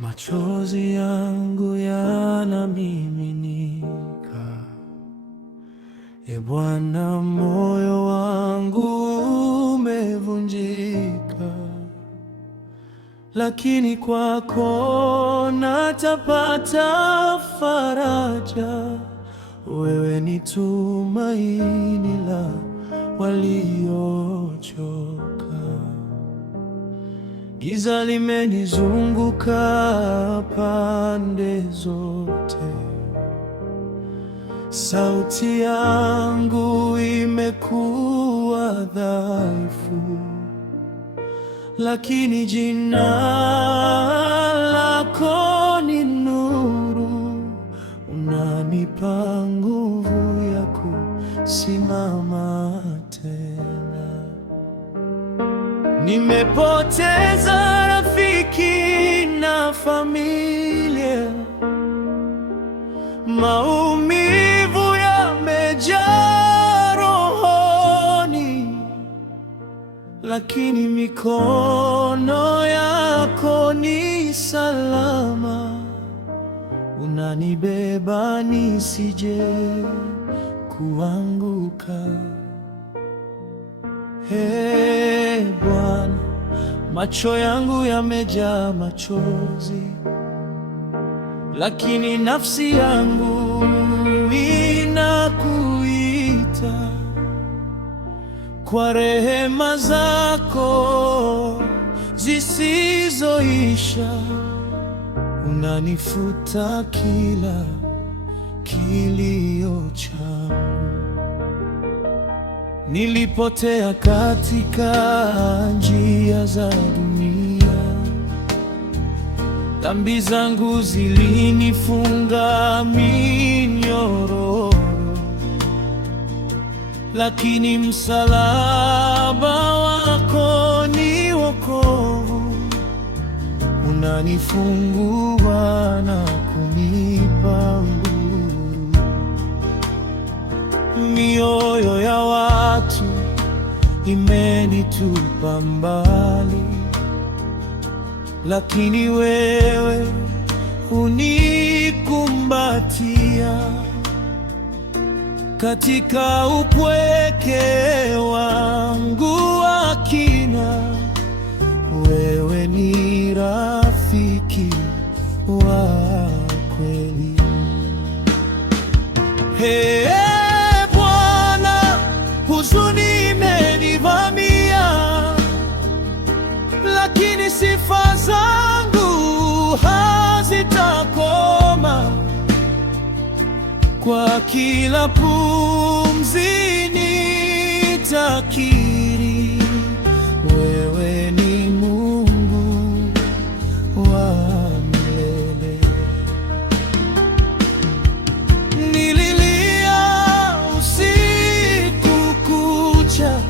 Machozi yangu yanamiminika, Ee Bwana, moyo wangu umevunjika, lakini kwako natapata faraja. Wewe ni tumaini la waliochoka. Giza limenizunguka pande zote, sauti yangu imekuwa dhaifu, lakini jina lako ni nuru, unanipa nguvu ya kusimama tena. Nimepoteza rafiki na familia, maumivu yamejaa rohoni, lakini mikono yako ni salama, unanibeba nisije kuanguka. Ee Bwana, macho yangu yamejaa machozi, lakini nafsi yangu inakuita. Kwa rehema zako zisizoisha, unanifuta kila kilio changu. Nilipotea katika njia za dunia, dhambi zangu zilinifunga minyororo, lakini msalaba wako ni wokovu, unanifungua na kunipa uhuru. Mioyo ya watu imenitupa mbali, lakini wewe unikumbatia. Katika upweke wangu wa kina, wewe ni rafiki wa kweli. Hey, Bwana, huzuni imenivamia, lakini sifa zangu hazitakoma. Kwa kila pumzi nitakiri, wewe ni Mungu wa milele. Nililia usiku kucha,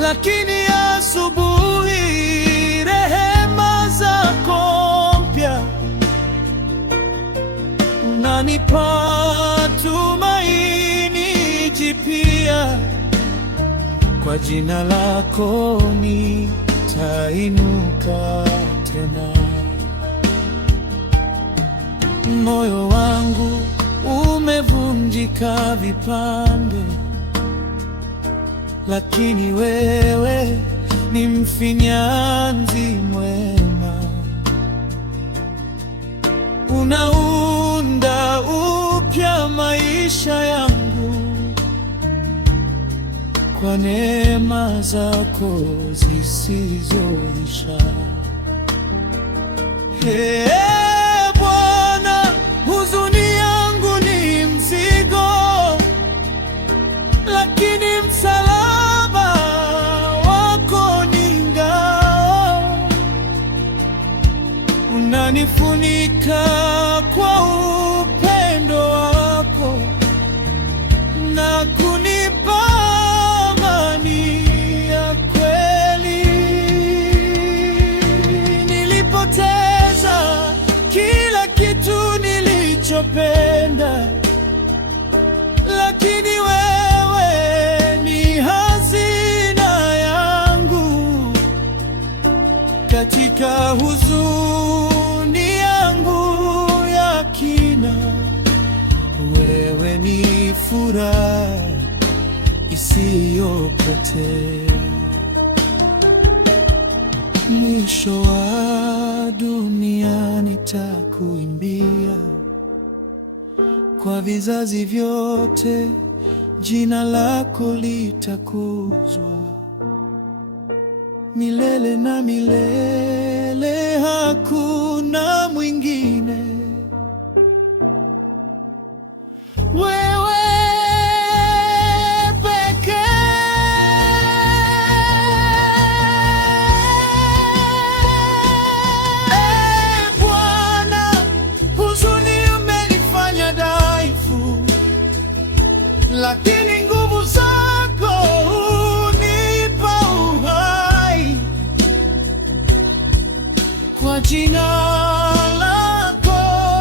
lakini asubuhi rehema zako mpya unanipa tumaini jipya. Kwa jina lako nitainuka tena. Moyo wangu umevunjika vipande, lakini wewe ni mfinyanzi mwema, unaunda upya maisha yangu kwa neema zako zisizoisha. Hey, Bwana, huzuni yangu ni mzigo, lakini msalaba wako ni ngao, unanifunika kwa upendo wako na kunipa isiyopotea. Mwisho wa dunia nitakuimbia, kwa vizazi vyote jina lako litakuzwa, milele na milele, hakuna mwingine. Wewe pekee. Bwana, huzuni umenifanya dhaifu, lakini nguvu zako hunipa uhai. Kwa jina lako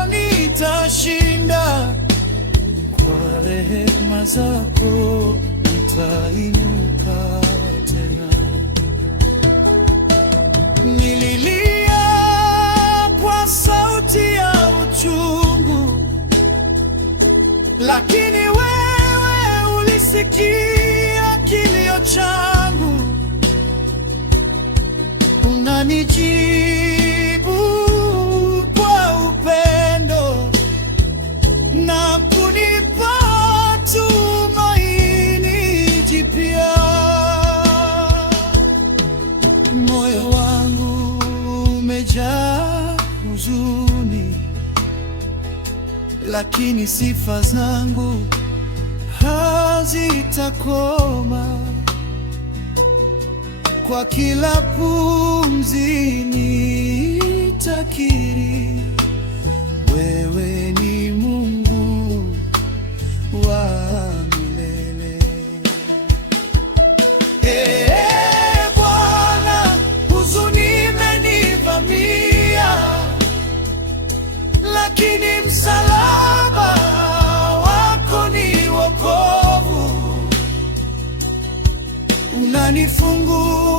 nitashinda, kwa rehema zako nitainuka tena. Nililia kwa sauti ya uchungu, lakini wewe ulisikia kilio changu. Unanijibu kwa upendo na kunipa tumaini jipya. Moyo wangu umejaa huzuni, lakini sifa zangu hazitakoma. Kwa kila pumzi nitakiri, wewe ni Mungu wa milele. Bwana, huzuni imenivamia, lakini msalaba wako ni wokovu. Unanifungua